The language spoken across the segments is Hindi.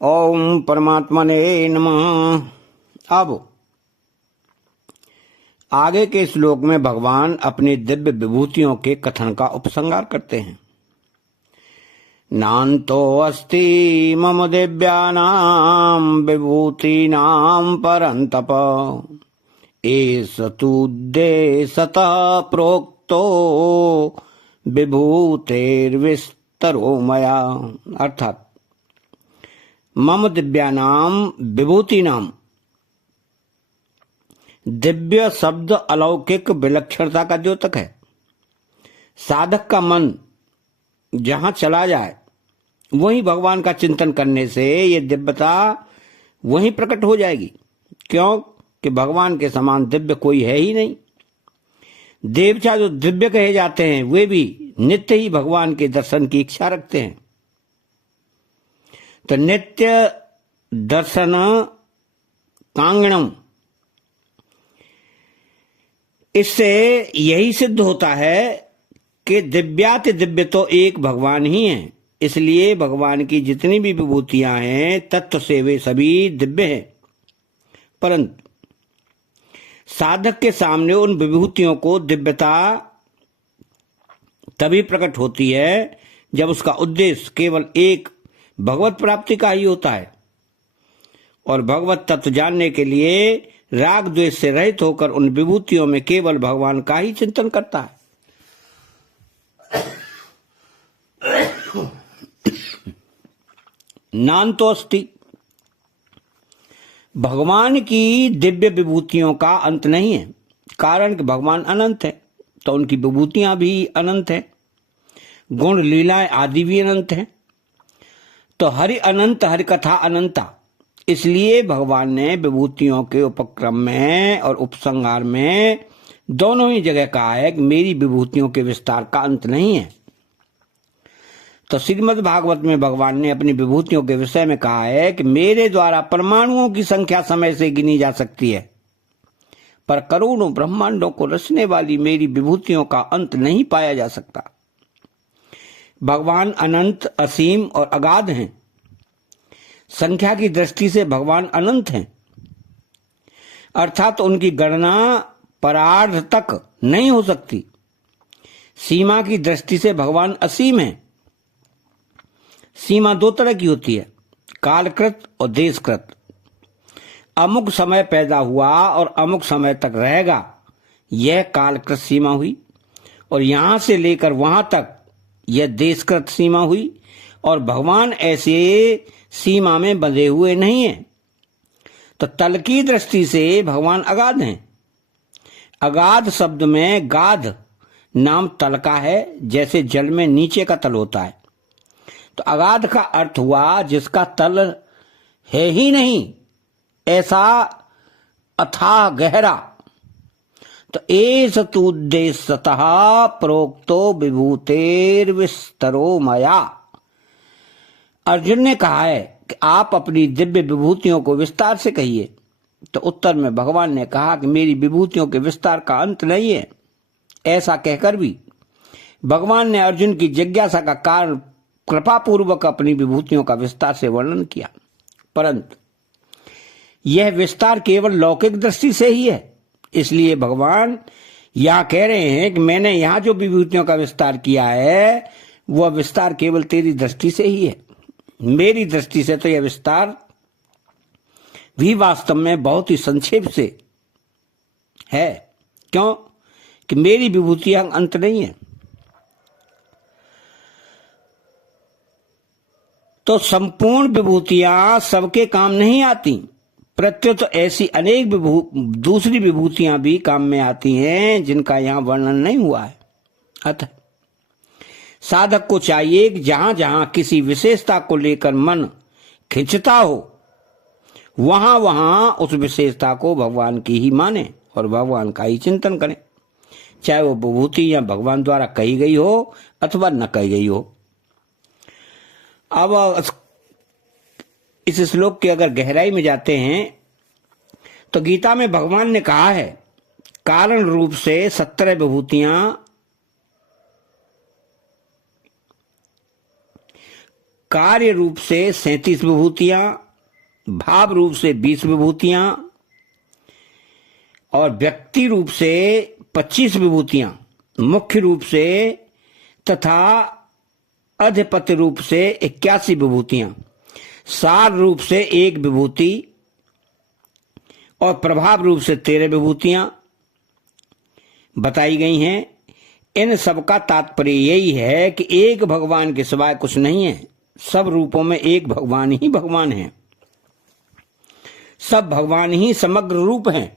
ओम परमात्मने नमः। अब आगे के श्लोक में भगवान अपनी दिव्य विभूतियों के कथन का उपसंहार करते हैं। नान्तो अस्ति मम दिव्यानां विभूतीनां परन्तप एष तुद्देशतः प्रोक्तो विभूतेर्विस्तरो मया। अर्थात मम दिव्यानां विभूतीनां, दिव्य शब्द अलौकिक विलक्षणता का द्योतक है। साधक का मन जहां चला जाए वहीं भगवान का चिंतन करने से ये दिव्यता वहीं प्रकट हो जाएगी, क्योंकि भगवान के समान दिव्य कोई है ही नहीं। देवता जो दिव्य कहे जाते हैं वे भी नित्य ही भगवान के दर्शन की इच्छा रखते हैं। तो नित्य दर्शन कांगणम, इससे यही सिद्ध होता है कि दिव्याति दिव्य तो एक भगवान ही है। इसलिए भगवान की जितनी भी विभूतियां हैं तत्व से वे सभी दिव्य हैं, परंतु साधक के सामने उन विभूतियों को दिव्यता तभी प्रकट होती है जब उसका उद्देश्य केवल एक भगवत प्राप्ति का ही होता है और भगवत तत्व जानने के लिए राग द्वेष से रहित होकर उन विभूतियों में केवल भगवान का ही चिंतन करता है। नान्तोस्ति, भगवान की दिव्य विभूतियों का अंत नहीं है, कारण कि भगवान अनंत है तो उनकी विभूतियां भी अनंत है, गुण लीलाएं आदि भी अनंत है। तो हरि अनंत, हरि कथा अनंता। इसलिए भगवान ने विभूतियों के उपक्रम में और उपसंहार में दोनों ही जगह कहा है कि मेरी विभूतियों के विस्तार का अंत नहीं है। तो श्रीमद् भागवत में भगवान ने अपनी विभूतियों के विषय में कहा है कि मेरे द्वारा परमाणुओं की संख्या समय से गिनी जा सकती है, पर करोड़ों ब्रह्मांडों को रचने वाली मेरी विभूतियों का अंत नहीं पाया जा सकता। भगवान अनंत, असीम और अगाध हैं। संख्या की दृष्टि से भगवान अनंत हैं, अर्थात उनकी गणना परार्ध तक नहीं हो सकती। सीमा की दृष्टि से भगवान असीम है। सीमा दो तरह की होती है, कालकृत और देशकृत। अमुक समय पैदा हुआ और अमुक समय तक रहेगा, यह कालकृत सीमा हुई, और यहां से लेकर वहां तक यह देशकृत सीमा हुई। और भगवान ऐसे सीमा में बंधे हुए नहीं हैं। तो तल की दृष्टि से भगवान अगाध हैं। अगाध शब्द में गाध नाम तल का है, जैसे जल में नीचे का तल होता है। तो अगाध का अर्थ हुआ जिसका तल है ही नहीं, ऐसा अथाह गहरा। तो एष तुद्देश्यतः प्रोक्तो विभूतेर्विस्तरो मया। अर्जुन ने कहा है कि आप अपनी दिव्य विभूतियों को विस्तार से कहिए। तो उत्तर में भगवान ने कहा कि मेरी विभूतियों के विस्तार का अंत नहीं है। ऐसा कहकर भी भगवान ने अर्जुन की जिज्ञासा का कारण कृपा पूर्वक अपनी विभूतियों का विस्तार से वर्णन किया, परंतु यह विस्तार केवल लौकिक दृष्टि से ही है। इसलिए भगवान यहां कह रहे हैं कि मैंने यहां जो विभूतियों का विस्तार किया है वह विस्तार केवल तेरी दृष्टि से ही है। मेरी दृष्टि से तो यह विस्तार भी वास्तव में बहुत ही संक्षेप से है, क्यों कि मेरी विभूतियां अंत नहीं है। तो संपूर्ण विभूतियां सबके काम नहीं आती, प्रत्युत ऐसी अनेक दूसरी विभूतियां भी काम में आती हैं जिनका यहां वर्णन नहीं हुआ है। अतः साधक को चाहिए कि जहां जहां किसी विशेषता को लेकर मन खिंचता हो वहां वहां उस विशेषता को भगवान की ही माने और भगवान का ही चिंतन करें, चाहे वो विभूति या भगवान द्वारा कही गई हो अथवा न कही गई हो। अब इस श्लोक की अगर गहराई में जाते हैं तो गीता में भगवान ने कहा है कारण रूप से 17 विभूतियां कार्य रूप से 37 विभूतियां, भाव रूप से 20 विभूतियां और व्यक्ति रूप से 25 विभूतियां, मुख्य रूप से तथा अधिपति रूप से 81 विभूतियां, सार रूप से 1 विभूति और प्रभाव रूप से 13 विभूतियां बताई गई हैं। इन सब का तात्पर्य यही है कि एक भगवान के सिवाय कुछ नहीं है। सब रूपों में एक भगवान ही भगवान है। सब भगवान ही समग्र रूप हैं।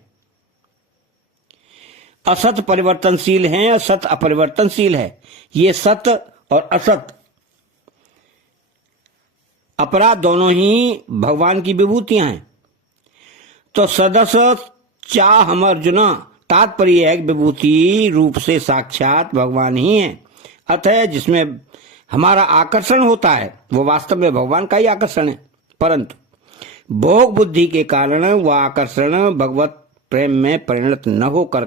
असत परिवर्तनशील हैं और सत अपरिवर्तनशील है। ये सत और असत अपरा दोनों ही भगवान की विभूतियां हैं। तो सदस चाह हम अर्जुना, तात्पर्य है विभूति रूप से साक्षात भगवान ही है। अतः जिसमें हमारा आकर्षण होता है वो वास्तव में भगवान का ही आकर्षण है, परंतु भोग बुद्धि के कारण वह आकर्षण भगवत प्रेम में परिणत न होकर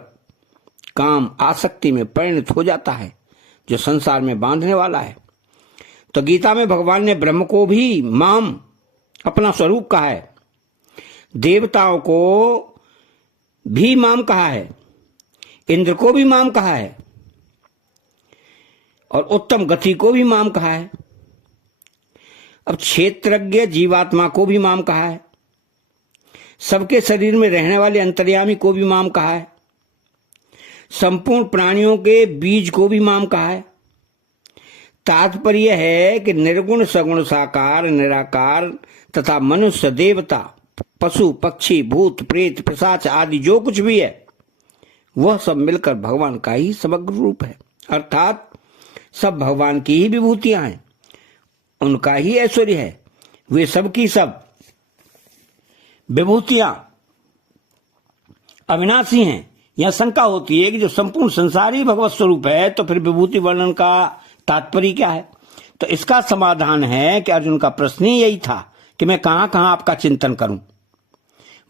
काम आसक्ति में परिणत हो जाता है, जो संसार में बांधने वाला है। तो गीता में भगवान ने ब्रह्म को भी माम अपना स्वरूप कहा है, देवताओं को भी माम कहा है, इंद्र को भी माम कहा है और उत्तम गति को भी माम कहा है। अब क्षेत्रज्ञ जीवात्मा को भी माम कहा है, सबके शरीर में रहने वाले अंतर्यामी को भी माम कहा है, संपूर्ण प्राणियों के बीज को भी माम कहा है। तात्पर्य है कि निर्गुण सगुण साकार निराकार तथा मनुष्य देवता पशु पक्षी भूत प्रेत पिशाच आदि जो कुछ भी है वह सब मिलकर भगवान का ही समग्र रूप है। अर्थात सब भगवान की ही विभूतियां हैं, उनका ही ऐश्वर्य है। वे सब की सब विभूतियां अविनाशी हैं। यह शंका होती है कि जो संपूर्ण संसार ही भगवत स्वरूप है तो फिर विभूति वर्णन का तात्पर्य क्या है। तो इसका समाधान है कि अर्जुन का प्रश्न ही यही था कि मैं कहां कहां आपका चिंतन करूं।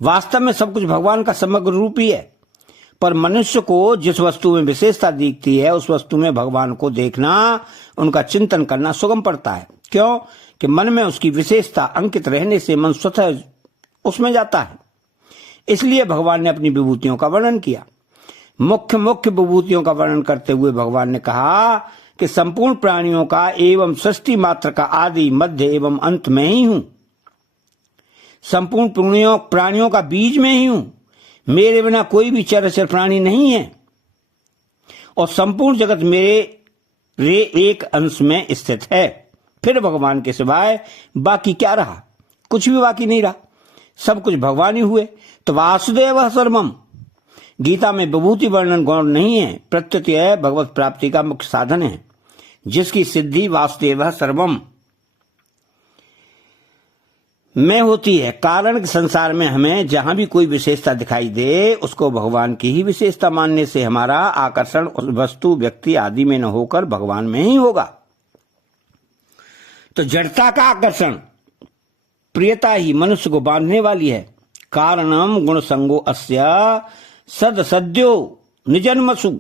वास्तव में सब कुछ भगवान का समग्र रूप ही है, पर मनुष्य को जिस वस्तु में विशेषता दिखती है उस वस्तु में भगवान को देखना, उनका चिंतन करना सुगम पड़ता है। क्यों कि मन में उसकी विशेषता अंकित रहने से मन स्वतः उसमें जाता है। इसलिए भगवान ने अपनी विभूतियों का वर्णन किया। मुख्य मुख्य विभूतियों का वर्णन करते हुए भगवान ने कहा कि संपूर्ण प्राणियों का एवं सृष्टि मात्र का आदि मध्य एवं अंत में ही हूं। संपूर्ण प्राणियों का बीज में ही हूं। मेरे बिना कोई भी चराचर प्राणी नहीं है और संपूर्ण जगत मेरे एक अंश में स्थित है। फिर भगवान के सिवाय बाकी क्या रहा? कुछ भी बाकी नहीं रहा, सब कुछ भगवान ही हुए। तो वासुदेव सर्वम। गीता में विभूति वर्णन गौण नहीं है, प्रत्युत यह भगवत प्राप्ति का मुख्य साधन है, जिसकी सिद्धि वासुदेव सर्वम में होती है। कारण संसार में हमें जहां भी कोई विशेषता दिखाई दे उसको भगवान की ही विशेषता मानने से हमारा आकर्षण उस वस्तु व्यक्ति आदि में न होकर भगवान में ही होगा। तो जड़ता का आकर्षण प्रियता ही मनुष्य को बांधने वाली है। कारणम गुण संगो अस्य सद सद्यो निजन्मसु।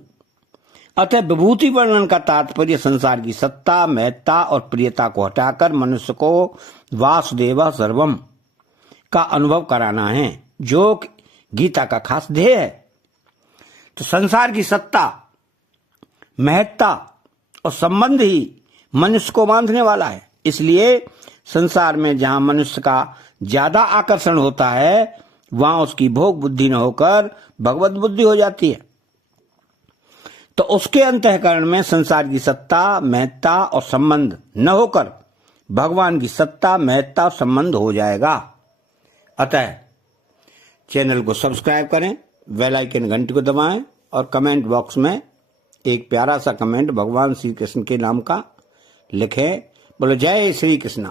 अतः विभूति वर्णन का तात्पर्य संसार की सत्ता महत्ता और प्रियता को हटाकर मनुष्य को वासुदेव सर्वम का अनुभव कराना है, जो गीता का खास ध्येय है। तो संसार की सत्ता महत्ता और संबंध ही मनुष्य को बांधने वाला है। इसलिए संसार में जहां मनुष्य का ज्यादा आकर्षण होता है वहां उसकी भोग बुद्धि न होकर भगवत बुद्धि हो जाती है। तो उसके अंतःकरण में संसार की सत्ता महत्ता और संबंध न होकर भगवान की सत्ता महत्ता और संबंध हो जाएगा। अतः चैनल को सब्सक्राइब करें, बेल आइकन घंटी को दबाएं और कमेंट बॉक्स में एक प्यारा सा कमेंट भगवान श्री कृष्ण के नाम का लिखें। बोलो जय श्री कृष्ण।